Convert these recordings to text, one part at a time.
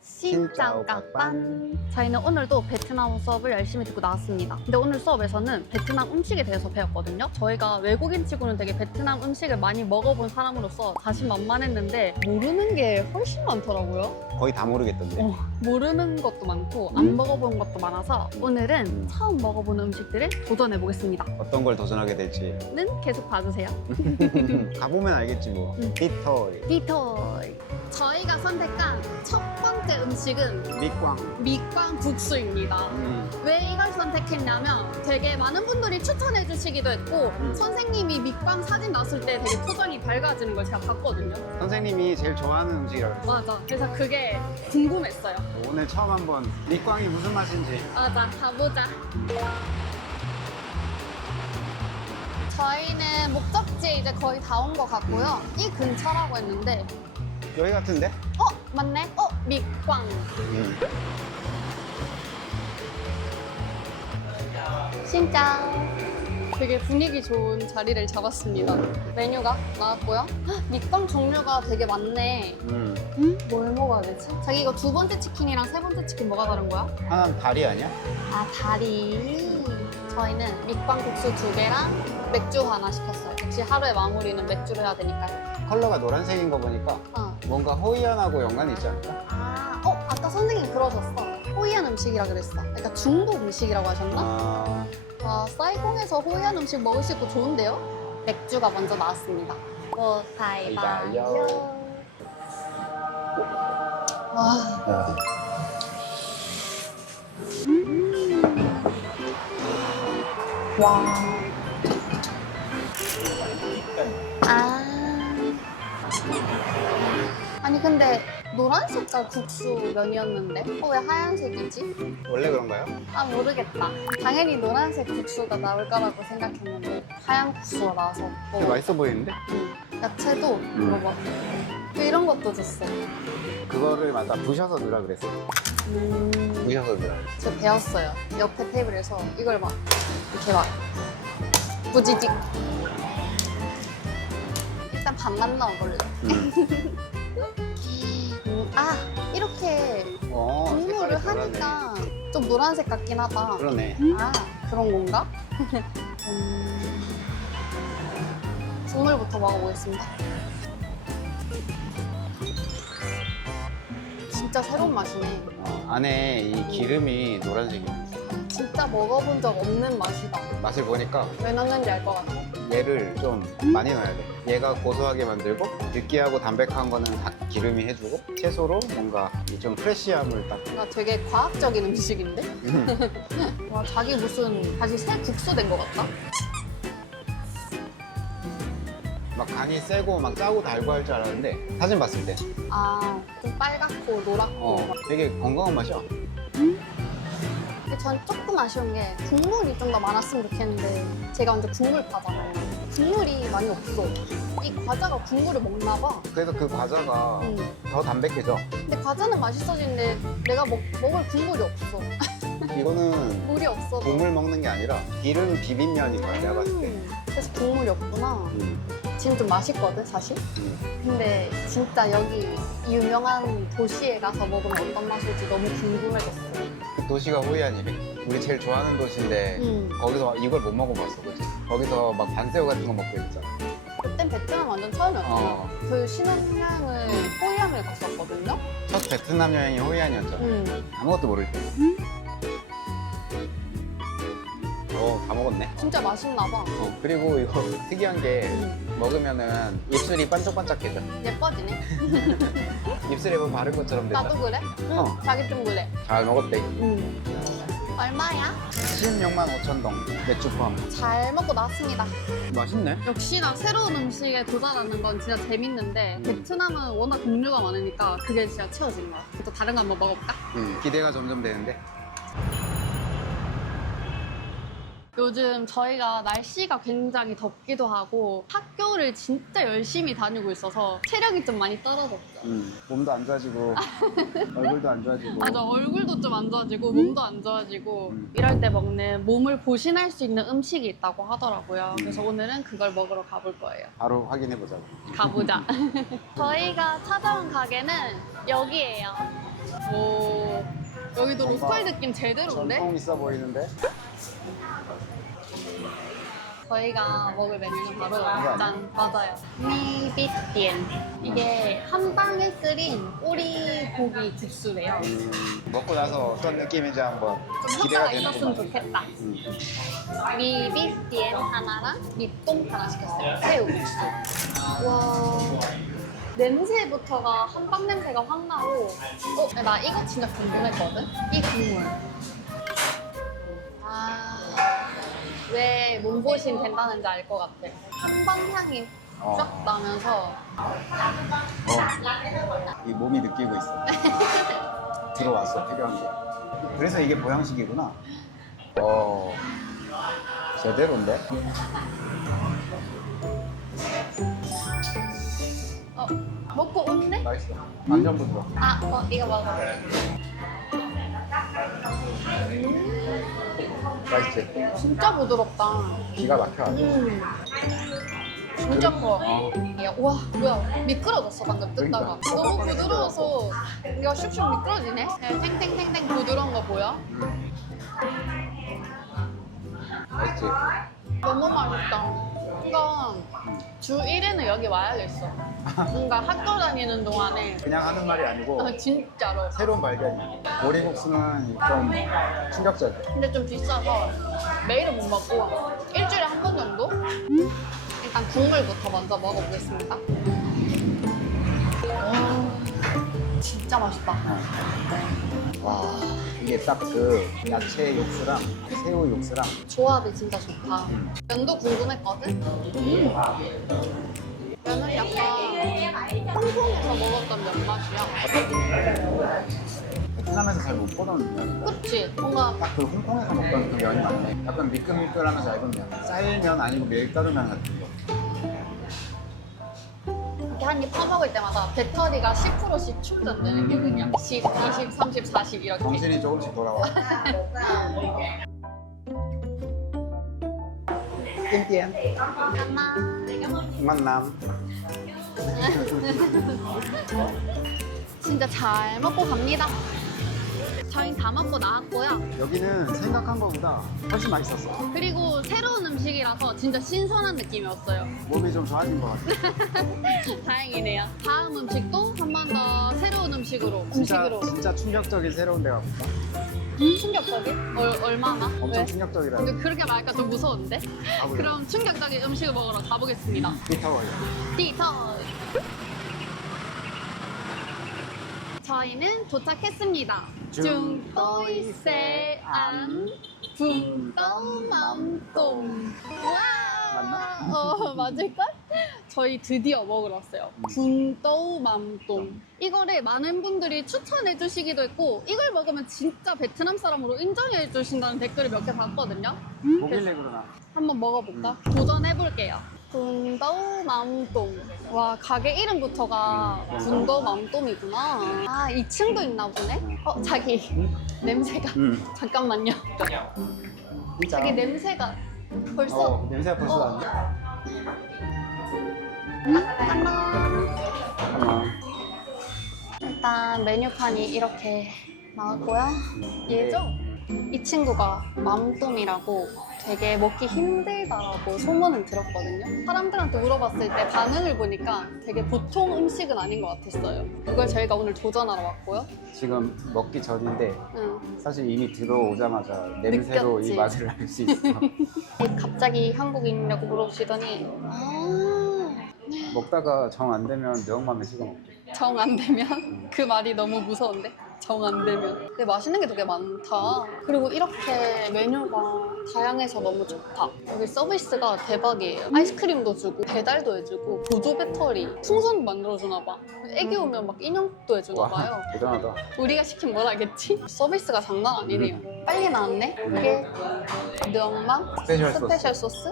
신짱까빤. 저희는 오늘도 베트남 수업을 열심히 듣고 나왔습니다. 근데 오늘 수업에서는 베트남 음식에 대해서 배웠거든요. 저희가 외국인 치고는 되게 베트남 음식을 많이 먹어본 사람으로서 자신만만했는데 모르는 게 훨씬 많더라고요. 거의 다 모르겠던데. 모르는 것도 많고 안 먹어본 것도 많아서 오늘은 처음 먹어보는 음식들을 도전해 보겠습니다. 어떤 걸 도전하게 될지는 계속 봐주세요. 가보면 알겠지 뭐. 디터리, 디토이. 저희가 선택한 첫 번째 음식은 밑광. 밑광 국수입니다. 왜 이걸 선택했냐면 되게 많은 분들이 추천해 주시기도 했고 선생님이 밑광 사진 났을 때 되게 표정이 밝아지는 걸 제가 봤거든요. 선생님이 제일 좋아하는 음식이라고 했어. 맞아. 그래서 그게 궁금했어요. 오늘 처음 한번 밑광이 무슨 맛인지. 맞아. 가보자. 저희는 목적지에 이제 거의 다 온 것 같고요. 이 근처라고 했는데 여기 같은데? 맞네? 밑광. 진짜 되게 분위기 좋은 자리를 잡았습니다. 메뉴가 나왔고요. 헉, 밑광 종류가 되게 많네. 뭘 먹어야 되지? 자기 이거 두 번째 치킨이랑 세 번째 치킨 뭐가 다른 거야? 하나는 다리 아니야? 아, 다리. 저희는 밑광 국수 2개랑 맥주 하나 시켰어요. 역시 하루의 마무리는 맥주로 해야 되니까요. 컬러가 노란색인 거 보니까 뭔가 호이안하고 연관이 있지 않을까? 아까 선생님 그러셨어. 호이안 음식이라 그랬어. 그러니까 중국 음식이라고 하셨나? 사이공에서 호이안 음식 먹을 수 있고 좋은데요? 맥주가 먼저 나왔습니다. 사이바요. 와. 와. 아니 근데 노란 색깔 국수 면이었는데 왜 하얀색이지? 원래 그런가요? 모르겠다. 당연히 노란색 국수가 나올 거라고 생각했는데 하얀 국수가 나와서 되게 맛있어 보이는데? 야채도 물어봐. 또 이런 것도 줬어. 그거를 맞다 부셔서 넣으라 그랬어. 부셔서 넣으라. 제가 배웠어요. 옆에 테이블에서 이걸 막 이렇게 막 부지직. 일단 반만 넣어볼래. 이렇게 국물을 색깔이 하니까 좀 노란색 같긴 하다. 그러네. 그런 건가? 국물부터 먹어보겠습니다. 진짜 새로운 맛이네. 안에 이 기름이 노란색이야. 진짜 먹어본 적 없는 맛이다. 맛을 보니까 왜 넣는지 알 것 같아. 얘를 좀 많이 넣어야 돼. 얘가 고소하게 만들고 느끼하고 담백한 거는 다 기름이 해주고 채소로 뭔가 좀 프레시함을 딱. 뭔가 되게 과학적인 음식인데? 와, 자기 무슨 다시 새 국수 된 것 같다? 막 간이 세고 막 짜고 달고 할 줄 알았는데 사진 봤을 때 좀 빨갛고 노랗고. 되게 건강한 맛이야. 근데 전 조금 아쉬운 게 국물이 좀 더 많았으면 좋겠는데 제가 완전 국물파잖아요. 국물이 많이 없어. 이 과자가 국물을 먹나 봐. 그래서 그 과자가 더 담백해져. 근데 과자는 맛있어지는데 내가 먹을 국물이 없어. 이거는 물이 없어서. 국물 먹는 게 아니라 기름 비빔면인 거야 내가 봤을 때. 그래서 국물이 없구나. 지금 좀 맛있거든 사실. 근데 진짜 여기 유명한 도시에 가서 먹으면 어떤 맛일지 너무 궁금해졌어. 그 도시가 호이안이래. 우리 제일 좋아하는 도시인데 거기서 이걸 못 먹어봤어, 그치? 거기서 막 반새우 같은 거 먹고 있잖아. 그땐 베트남 완전 처음이었잖아. 그 신혼여행을 호이안을 갔었거든요. 첫 베트남 여행이 호이안이었잖아. 아무것도 모를 때. 다 먹었네. 진짜 맛있나 봐. 그리고 이거 특이한 게 먹으면은 입술이 반짝반짝해져. 예뻐지네. 입술에 뭐 바른 것처럼 된다. 나도 그래? 자기 좀 그래. 잘 먹었대. 얼마야? 16만 5천 동 맥주 포함. 잘 먹고 나왔습니다. 맛있네. 역시나 새로운 음식에 도전하는 건 진짜 재밌는데 베트남은 워낙 종류가 많으니까 그게 진짜 채워지는 거야. 또 다른 거 한번 먹어볼까? 기대가 점점 되는데. 요즘 저희가 날씨가 굉장히 덥기도 하고 학교를 진짜 열심히 다니고 있어서 체력이 좀 많이 떨어졌죠. 몸도 안 좋아지고 얼굴도 안 좋아지고. 맞아, 얼굴도 좀 안 좋아지고 몸도 안 좋아지고 이럴 때 먹는 몸을 보신할 수 있는 음식이 있다고 하더라고요. 그래서 오늘은 그걸 먹으러 가볼 거예요. 바로 확인해 보자고. 가보자. 저희가 찾아온 가게는 여기예요. 오, 여기도 뭔가 로컬 느낌 제대로인데? 전통 있어 보이는데? 저희가 먹을 메뉴는 바로 아니야? 짠, 맞아요. 미비띠엔. 이게 한 방에 끓인 오리 고기 국수래요. 먹고 나서 어떤 느낌인지 한번 좀 기대가 효과가 있었으면 되는구만. 좋겠다. 미비띠엔 하나랑 밑동 하나 시켰어요. 새우 국수. 와. 냄새부터가 한방 냄새가 확 나고. 나 이거 진짜 궁금했거든? 이 국물. 왜 몸보신 된다는지 알 것 같아. 한방 향이 쫙 나면서. 이 몸이 느끼고 있어. 들어왔어, 필요한 게. 그래서 이게 보양식이구나. 제대로인데? 먹고 온네? 맛있어. 완전 부드러워. 이거 먹어. 맛있지? 진짜 부드럽다. 기가 막혀. 진짜 커. 와, 뭐야. 미끄러졌어, 방금 뜯다가. 그러니까. 너무 부드러워서 이거 슉슉 미끄러지네? 탱탱탱탱 부드러운 거 보여? 맛있지? 너무 맛있다. 이거 주 1회는 여기 와야겠어. 뭔가 학교 다니는 동안에. 그냥 하는 말이 아니고 진짜로. 새로운 발견이야. 오리국수는 좀 충격적이야. 근데 좀 비싸서 매일은 못 먹고 일주일에 한 번 정도? 일단 국물부터 먼저 먹어보겠습니다. 진짜 맛있다. 와, 이게 딱 그 야채 육수랑 새우 육수랑 조합이 진짜 좋다. 면도 궁금했거든? 면은 약간 홍콩에서 먹었던 면 맛이야. 베트남에서 잘 못 보던 면. 그치? 뭔가 딱 그 홍콩에서 먹던 그 면이 맞네. 약간 미끌미끌하면서 얇은 면. 쌓일면 아니고 밀가루면 같은 거. 이렇게 한 입 퍼먹을 때마다 배터리가 10%씩 충전되는 기분이야. 10, 20, 30, 40 이렇게. 정신이 조금씩 돌아와. 띵띵. 만남. 진짜 잘 먹고 갑니다. 저희 다 먹고 나왔고요. 여기는 생각한 것보다 훨씬 맛있었어. 그리고 새로운 음식이라서 진짜 신선한 느낌이었어요. 몸이 좀 좋아진 것 같아. 다행이네요. 다음 음식도 한 번 더 새로운 음식으로. 진짜 충격적인 새로운 데가 볼까? 충격적인? 얼마나? 엄청 왜? 충격적이라. 근데 그렇게 말하니까 좀 무서운데? 그럼 충격적인 음식을 먹으러 가보겠습니다. 비타워요. 디터! 저희는 도착했습니다. 중도이세 안 붕떠맘똥. 맞나? 맞을걸? 저희 드디어 먹으러 왔어요. 붕떠맘똥. 이거를 많은 분들이 추천해 주시기도 했고 이걸 먹으면 진짜 베트남 사람으로 인정해 주신다는 댓글을 몇 개 봤거든요. 뭐길래 그러나? 한번 먹어볼까? 도전해볼게요. 군더맘똥. 와, 가게 이름부터가 군더맘똥이구나. 2층도 있나 보네? 자기 냄새가. 잠깐만요. 진짜. 자기 냄새가 벌써. 냄새가 벌써 나네. 잠깐만. 일단 메뉴판이 이렇게 나왔고요. 얘죠? 이 친구가 맘똥이라고 되게 먹기 힘들다라고 소문은 들었거든요. 사람들한테 물어봤을 때 반응을 보니까 되게 보통 음식은 아닌 것 같았어요. 그걸 저희가 오늘 도전하러 왔고요. 지금 먹기 전인데 응. 사실 이미 들어오자마자 냄새로 느꼈지. 이 맛을 알 수 있어. 갑자기 한국인이라고 물어보시더니 먹다가 정 안 되면 매운맛에 찍어 먹게. 정 안 되면? 그 말이 너무 무서운데? 정 안 되면. 근데 맛있는 게 되게 많다. 그리고 이렇게 메뉴가 다양해서 너무 좋다. 여기 서비스가 대박이에요. 아이스크림도 주고 배달도 해주고 보조 배터리, 풍선 만들어주나 봐. 애기 오면 막 인형도 해주나 봐요. 대단하다. 우리가 시킨 뭘 하겠지? 서비스가 장난 아니네요. 빨리 나왔네. 이게 느엉맘 스페셜 소스. 스페셜 소스?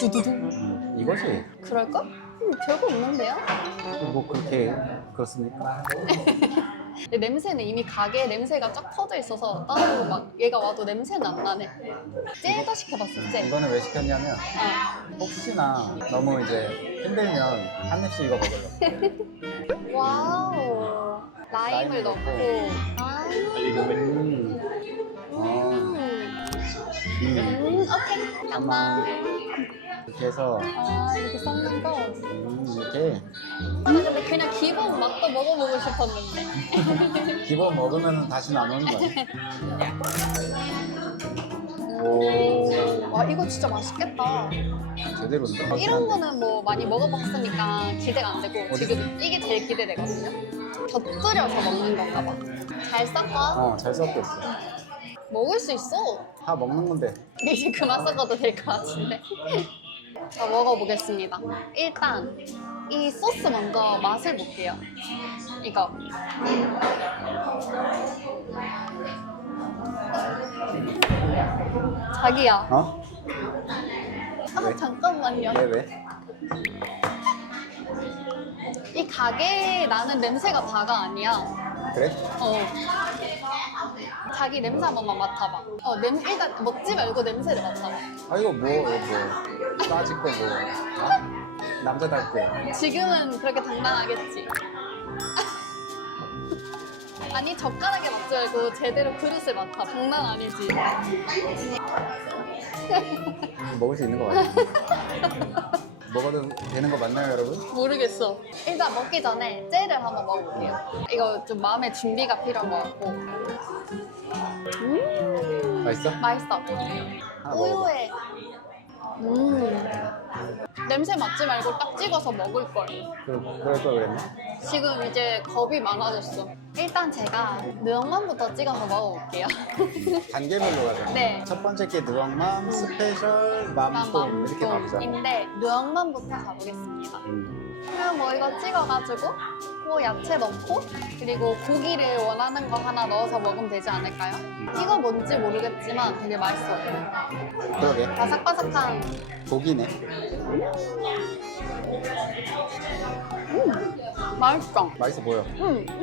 두두두. 이거지. 그럴까? 별거 없는데요? 뭐 그렇게 그렇습니까? 근데 냄새는 이미 가게에 냄새가 쫙 퍼져 있어서 따로 막 얘가 와도 냄새는 안 나네. 쟤도 시켜봤어, 쟤. 이거는 왜 시켰냐면 혹시나 너무 이제 힘들면 한 입씩 이거 먹으려고. 와우. 라임을 라임을 넣고. 넣고. 아. 오케이. 아마 깜빡. 이렇게 해서 아, 이렇게 섞는 거. 이렇게 나는 근데 그냥 기본 맛도 먹어보고 싶었는데. 기본 먹으면 다시 안 오는 거야. 오. 와, 이거 진짜 맛있겠다. 제대로인데? 이런 거는 뭐 많이 먹어봤으니까 기대가 안 되고 지금 이게 제일 기대되거든요. 곁들여서 먹는 건가 봐. 잘 섞어. 잘 섞였어. 먹을 수 있어. 다 먹는 건데. 이제 그만 섞어도 될 것 같은데. 자, 먹어보겠습니다. 일단 이 소스 먼저 맛을 볼게요. 이거. 자기야. 어? 아, 왜? 잠깐만요. 왜? 이 가게에 나는 냄새가 다가 아니야. 그래? 자기 냄새 한 번만 맡아봐. 일단 먹지 말고 냄새를 맡아봐. 아 이거 뭐 빠질 거고 남자답게. 지금은 그렇게 당당하겠지. 아니, 젓가락에 맡지 말고 제대로 그릇을 맡아. 장난 아니지. 먹을 수 있는 거 맞아? 먹어도 되는 거 맞나요, 여러분? 모르겠어. 일단 먹기 전에 젤을 한번 먹어볼게요. 이거 좀 마음의 준비가 필요한 것 같고. 맛있어? 맛있어. 하나 먹어봐. 우유에. 냄새 맡지 말고 딱 찍어서 먹을걸. 그럴 걸 그랬나? 지금 이제 겁이 많아졌어. 일단 제가 느엉맘부터 찍어서 먹어볼게요. 단계별로 가자. 네. 첫 번째 게 누엉맘, 스페셜, 맘통 이렇게 가보자. 인데 느엉맘부터 가보겠습니다. 그냥 뭐 이거 찍어가지고 뭐 야채 넣고 그리고 고기를 원하는 거 하나 넣어서 먹으면 되지 않을까요? 이거 뭔지 모르겠지만 되게 맛있어. 그러게. 바삭바삭한. 고기네. 맛있어. 맛있어 보여.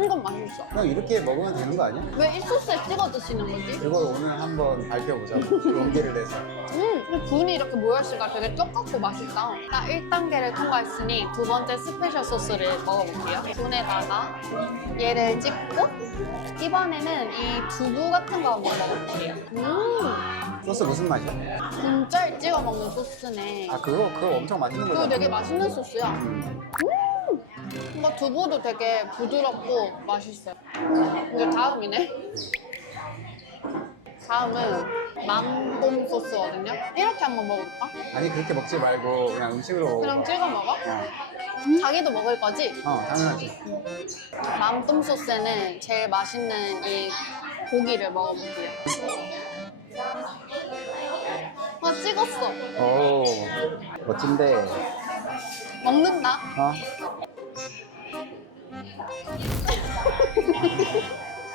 이건 맛있어. 그냥 이렇게 먹으면 되는 거 아니야? 왜 이 소스에 찍어 드시는 거지? 이걸 오늘 한번 밝혀보자고. 용기를 내서. 이 분이 이렇게 모였으니까 되게 똑같고 맛있다. 나 1단계를 통과했으니 두 번째 스페셜 소스를 먹어볼게요. 분에다가 얘를 찍고 이번에는 이 두부 같은 거 한번 먹어볼게요. 소스 무슨 맛이야? 분짤 찍어 먹는 소스네. 아 그거 엄청 맛있는 그거 거잖아. 되게 맛있는 소스야. 이거 두부도 되게 부드럽고 맛있어요. 이제 다음이네. 다음은 맘돔 소스거든요. 이렇게 한번 먹을까? 아니 그렇게 먹지 말고 그냥 음식으로 먹어. 그럼 찍어 먹어? 자기도 먹을 거지? 당연하지. 맘돔 소스는 제일 맛있는 이 고기를 먹어볼게요. 찍었어. 오 멋진데. 먹는다.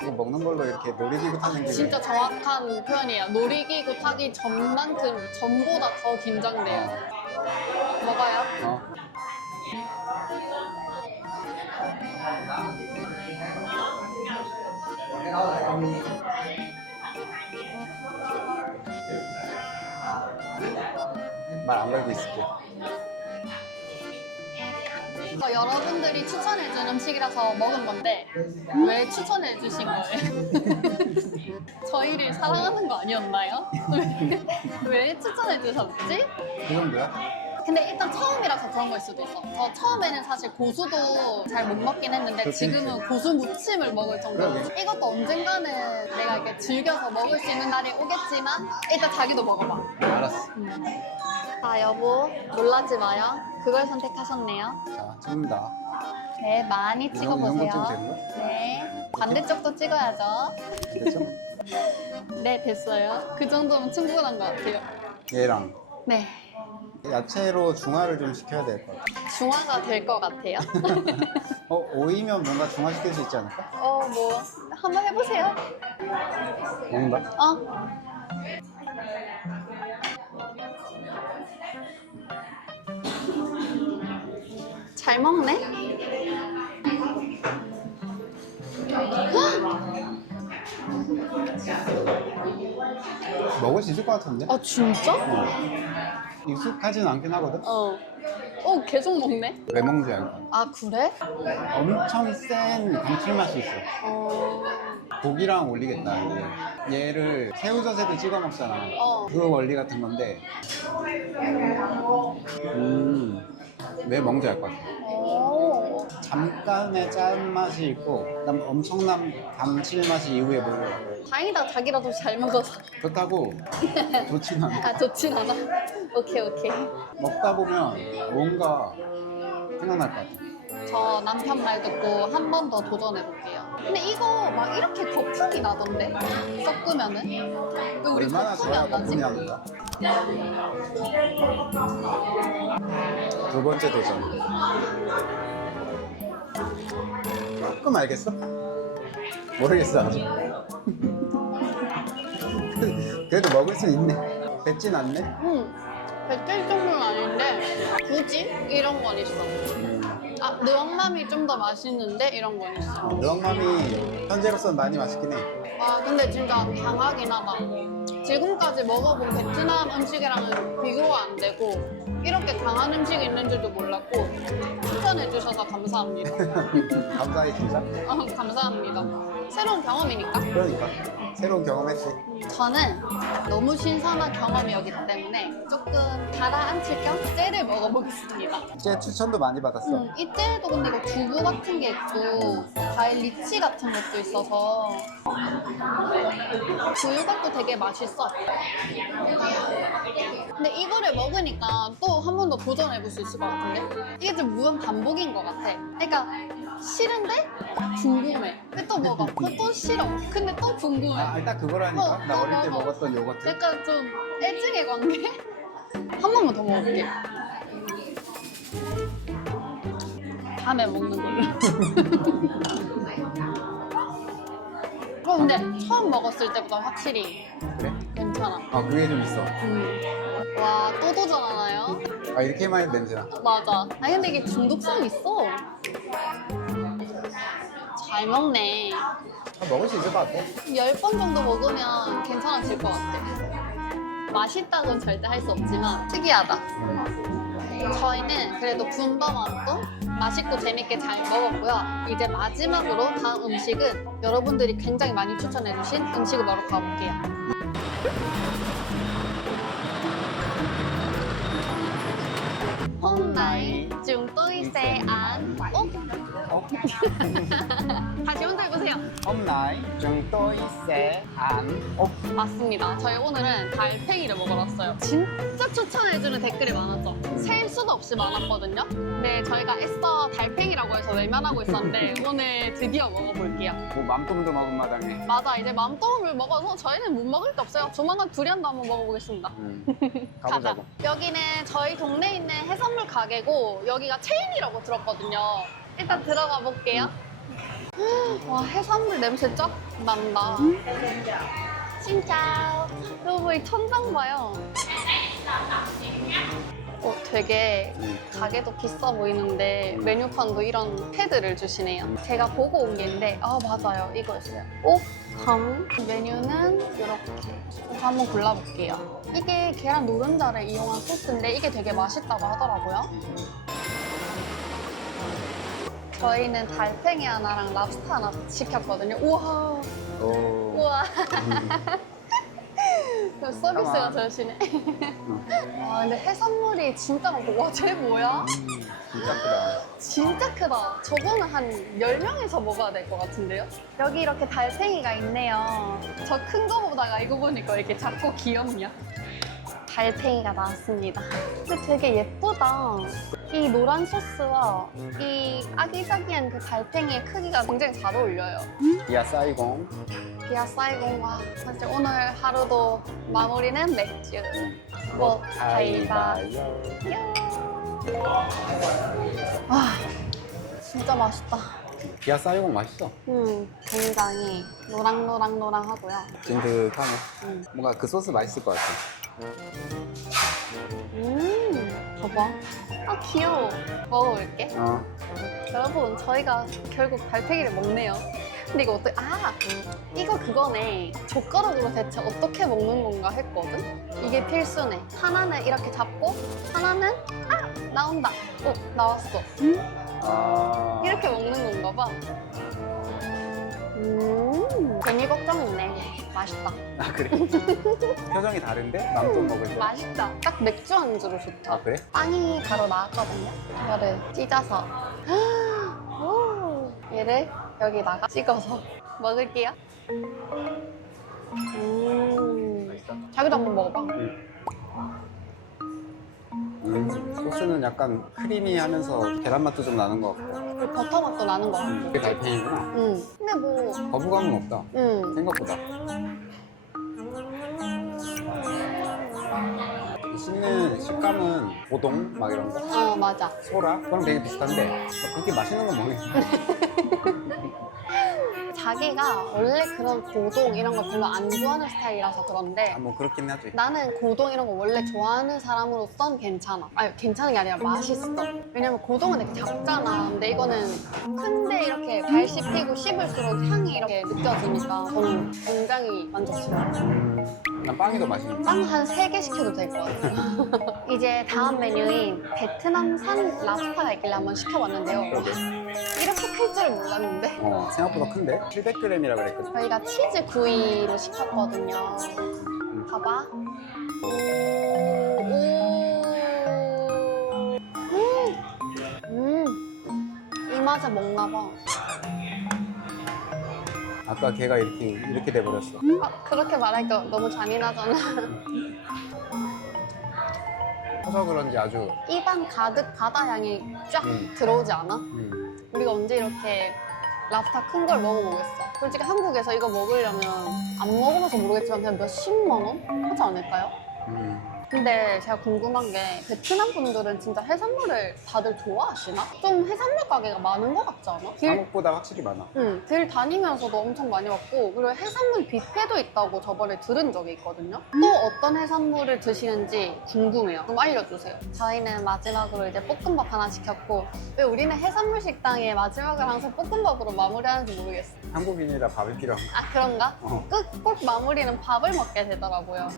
이거 먹는 걸로 이렇게 놀이기구 타는 게 진짜 정확한 표현이에요. 놀이기구 타기 전만큼 전보다 더 긴장돼요. 먹어요. 말 안 걸고 있을게. 여러분들이 추천해준 음식이라서 먹은 건데 왜 추천해주신 거예요? 저희를 사랑하는 거 아니었나요? 왜 추천해주셨지? 그 정도야? 근데 일단 처음이라서 그런 걸 수도 있어. 저 처음에는 사실 고수도 잘 못 먹긴 했는데 그치, 지금은 고수 무침을 먹을 정도로 그러게. 이것도 언젠가는 내가 이렇게 즐겨서 먹을 수 있는 날이 오겠지만 일단 자기도 먹어봐. 알았어. 자, 여보 놀라지 마요. 그걸 선택하셨네요. 자 찍는다. 네, 많이 이 정도 찍으면 찍어보세요. 되는 거야? 네, 반대쪽도 찍어야죠. 됐죠? 네, 됐어요. 그 정도면 충분한 것 같아요. 얘랑 네, 야채로 중화를 좀 시켜야 될 것 같아. 중화가 될 것 같아요. 오이면 뭔가 중화시킬 수 있지 않을까? 뭐 한번 해보세요. 먹는다? 잘 먹네. 먹을 수 있을 것 같은데? 아 진짜? 익숙하진 않긴 하거든? 계속 먹네. 왜 먹는지 알고. 아 그래? 엄청 센 감칠맛이 있어. 어. 고기랑 올리겠다. 이게. 얘를 새우젓에도 찍어 먹잖아. 그 원리 같은 건데. 왜 먹는지 알 것 같아. 오. 잠깐의 짠맛이 있고, 그다음 엄청난 감칠맛이 이후에 보여. 다행이다 자기라도 잘 먹어서. 그렇다고 좋진 않아. 아 좋진 않아. 오케이. 먹다 보면 뭔가 생각날 것 같아. 저 남편 말 듣고 한 번 더 도전해 볼게요. 근데 이거 막 이렇게 거품이 나던데? 섞으면은? 왜 우리 얼마나 거품이 좋아야 안 나지? 거품이 나는 거야? 두 번째 도전. 조금 알겠어? 모르겠어 아직. 그래도 먹을 수 있네. 뱉진 않네. 뱉을 정도는 아닌데 굳이 이런 건 있어. 느왕맘이 좀 더 맛있는데 이런 건 있어. 느왕맘이 현재로서는 많이 맛있긴 해. 근데 진짜 강하긴 하다. 지금까지 먹어본 베트남 음식이랑은 비교가 안 되고 이렇게 강한 음식이 있는 줄도 몰랐고 추천해 주셔서 감사합니다. 감사해 진짜. 감사합니다. 새로운 경험이니까. 그러니까 새로운 경험했지. 저는 너무 신선한 경험이었기 때문에 조금 가라앉힐 겸 째를 먹어보겠습니다. 제 추천도 많이 받았어. 이 째에도 근데 이거 두부 같은 게 있고 과일 리치 같은 것도 있어서 두유것도 되게 맛있어. 근데 이거를 먹으니까 또 한 번 더 도전해볼 수 있을 것 같은데? 이게 좀 무한 반복인 것 같아. 그러니까 싫은데 궁금해. 근데 또 먹어. 또 싫어. 근데 또 궁금해. 일단 그거라니까. 나 어릴 때 맞아. 먹었던 요거트. 약간 좀 애증의 관계? 한 번만 더 먹어볼게. 다음에 먹는 걸로. 근데 처음 먹었을 때보다 확실히 그래? 괜찮아. 그게 좀 있어. 와, 또 도전하나요? 이렇게 많이 냄새나. 맞아. 근데 이게 중독성 있어. 잘 먹네. 먹을 수 있을 것 같아. 10번 정도 먹으면 괜찮아질 것 같아. 맛있다고는 절대 할 수 없지만 특이하다. 저희는 그래도 분바만도 맛있고 재밌게 잘 먹었고요. 이제 마지막으로 다음 음식은 여러분들이 굉장히 많이 추천해주신 음식을 먹으러 가볼게요. Hôm nay chúng tôi sẽ ăn ốc. 다시 혼자 해보세요. Hôm nay chúng tôi sẽ ăn ốc. 맞습니다. 저희 오늘은 달팽이를 먹으러 왔어요. 진짜 추천해주는 댓글이 많았죠. 셀 수도 없이 많았거든요. 근데 저희가 애써 달팽이라고 해서 외면하고 있었는데 오늘 드디어 먹어볼게요. 뭐 맘통도 먹은 마당에. 맞아, 이제 맘동을 먹어서 저희는 못 먹을 게 없어요. 조만간 두리안도 한번 먹어보겠습니다. 가보자고. 여기는 저희 동네에 있는 해산물 가게고 여기가 체인이라고 들었거든요. 일단 들어가 볼게요. 와, 해산물 냄새 쫙 난다. 진짜 여러분 이 천장 봐요. 되게 가게도 비싸 보이는데 메뉴판도 이런 패드를 주시네요. 제가 보고 온 게 있는데 맞아요, 이거였어요. 옥함 메뉴는 이렇게 한번 골라볼게요. 이게 계란 노른자를 이용한 소스인데 이게 되게 맛있다고 하더라고요. 저희는 달팽이 하나랑 랍스터 하나 시켰거든요. 우와. 우와. 서비스가 저시네. 근데 해산물이 진짜 많고. 와, 쟤 뭐야? 진짜 크다. 진짜 크다. 저거는 한 10명에서 먹어야 될 것 같은데요? 여기 이렇게 달팽이가 있네요. 저 큰 거 보다가 이거 보니까 이렇게 작고 귀엽냐? 달팽이가 나왔습니다. 근데 되게 예쁘다. 이 노란 소스와 이 아기자기한 그 달팽이의 크기가 굉장히 잘 어울려요. 비아 사이공. 비아 사이공과 사실 오늘 하루도 마무리는 맥주. 뭐 가위바위보. 와, 진짜 맛있다. 기아 사이공 맛있어. 굉장히 노랑노랑노랑하고요. 찐득하네. 뭔가 그 소스 맛있을 것 같아. 봐봐. 아, 귀여워. 먹어볼게. 여러분, 저희가 결국 달팽이를 먹네요. 근데 이거 어떻게, 이거 그거네. 젓가락으로 대체 어떻게 먹는 건가 했거든? 이게 필수네. 하나는 이렇게 잡고, 하나는, 나온다. 나왔어. 이렇게 먹는 건가 봐. 괜히 걱정이네. 맛있다. 아 그래? 표정이 다른데? 맘좀 먹을 때? 맛있다. 딱 맥주 안주로 좋다. 아 그래? 빵이 바로 나왔거든요. 이거를 찢어서 오, 얘를 여기다가 찍어서 먹을게요. 자기도 한번 먹어봐. 소스는 약간 크리미하면서 계란 맛도 좀 나는 것 같고. 그리고 버터 맛도 나는 것 같고. 이게 달팽이구나. 근데 뭐 거부감은 없다. 생각보다. 씹는 식감은 고동 막 이런 거. 맞아. 소라? 그랑 되게 비슷한데 그렇게 맛있는 건 모르겠어. 자기가 원래 그런 고동 이런 걸 별로 안 좋아하는 스타일이라서 그런데 뭐 그렇긴 하지. 나는 고동 이런 거 원래 좋아하는 사람으로선 괜찮아. 아니, 괜찮은 게 아니라 맛있어. 왜냐면 고동은 되게 작잖아. 근데 이거는 큰데 이렇게 발 씹히고 씹을수록 향이 이렇게 느껴지니까 저는 굉장히 만족스러워. 난 빵이 더 맛있는데. 빵 한 3개 시켜도 될 것 같아. 이제 다음 메뉴인 베트남산 랍스타가 있길래 한번 시켜봤는데요. 이렇게 클 줄은 몰랐는데. 생각보다 큰데? 700g이라 그랬거든. 저희가 치즈 구이로 시켰거든요. 봐봐. 이 맛에 먹나봐. 아까 걔가 이렇게 돼버렸어. 그렇게 말하니까 너무 잔인하잖아. 커서 그런지 아주. 입안 가득 바다 향이 쫙 들어오지 않아? 우리가 언제 이렇게 랍스타 큰 걸 먹어보겠어. 솔직히 한국에서 이거 먹으려면 안 먹어봐서 모르겠지만 그냥 몇십만 원 하지 않을까요? 근데 제가 궁금한 게 베트남 분들은 진짜 해산물을 다들 좋아하시나? 좀 해산물 가게가 많은 것 같지 않아? 한국보다 확실히 많아. 길 다니면서도 엄청 많이 왔고 그리고 해산물 뷔페도 있다고 저번에 들은 적이 있거든요. 또 어떤 해산물을 드시는지 궁금해요. 좀 알려주세요. 저희는 마지막으로 이제 볶음밥 하나 시켰고 왜 우리는 해산물 식당에 마지막을 항상 볶음밥으로 마무리하는지 모르겠어. 한국인이라 밥이 필요한 거. 그런가? 꼭 마무리는 밥을 먹게 되더라고요.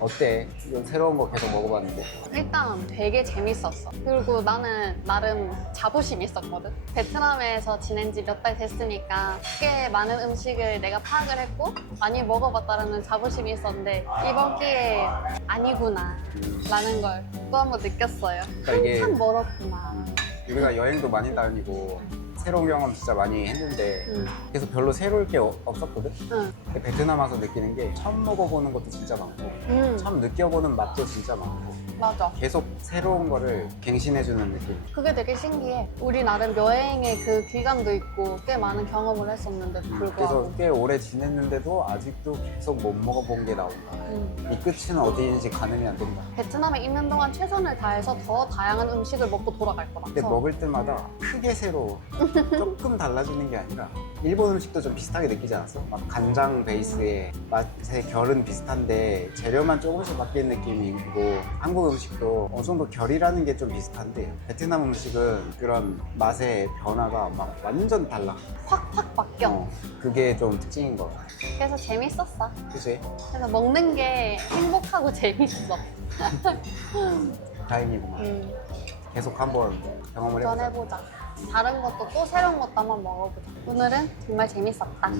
어때? 이건 새로운 거 계속 먹어봤는데. 일단 되게 재밌었어. 그리고 나는 나름 자부심이 있었거든. 베트남에서 지낸 지 몇 달 됐으니까 꽤 많은 음식을 내가 파악을 했고 많이 먹어봤다라는 자부심이 있었는데 이번 기회에 아니구나 라는 걸 또 한 번 느꼈어요. 그러니까 이게 한참 멀었구나. 우리가 여행도 많이 다니고 새로운 경험 진짜 많이 했는데 그래서 별로 새로울 게 없었거든? 근데 베트남 와서 느끼는 게 처음 먹어보는 것도 진짜 많고 처음 느껴보는 맛도 진짜 많고 맞아. 계속 새로운 거를 갱신해주는 느낌. 그게 되게 신기해. 우리 나름 여행의 그 기간도 있고 꽤 많은 경험을 했었는데도 불구하고 그래서 꽤 오래 지냈는데도 아직도 계속 못 먹어본 게 나온다. 이 끝은 어디인지 가늠이 안 된다. 베트남에 있는 동안 최선을 다해서 더 다양한 음식을 먹고 돌아갈 거다. 근데 먹을 때마다 크게 새로워. 조금 달라지는 게 아니라 일본 음식도 좀 비슷하게 느끼지 않았어? 막 간장 베이스의 맛의 결은 비슷한데 재료만 조금씩 바뀌는 느낌이고 한국 음식도 어느 정도 결이라는 게 좀 비슷한데 베트남 음식은 그런 맛의 변화가 막 완전 달라. 확 바뀌어. 그게 좀 특징인 것 같아. 그래서 재밌었어. 그치? 그래서 먹는 게 행복하고 재밌어. 다행이구만. 계속 한번 경험을 해보자. 도전해보자. 다른 것도 또 새로운 것도 한번 먹어보자. 오늘은 정말 재밌었다.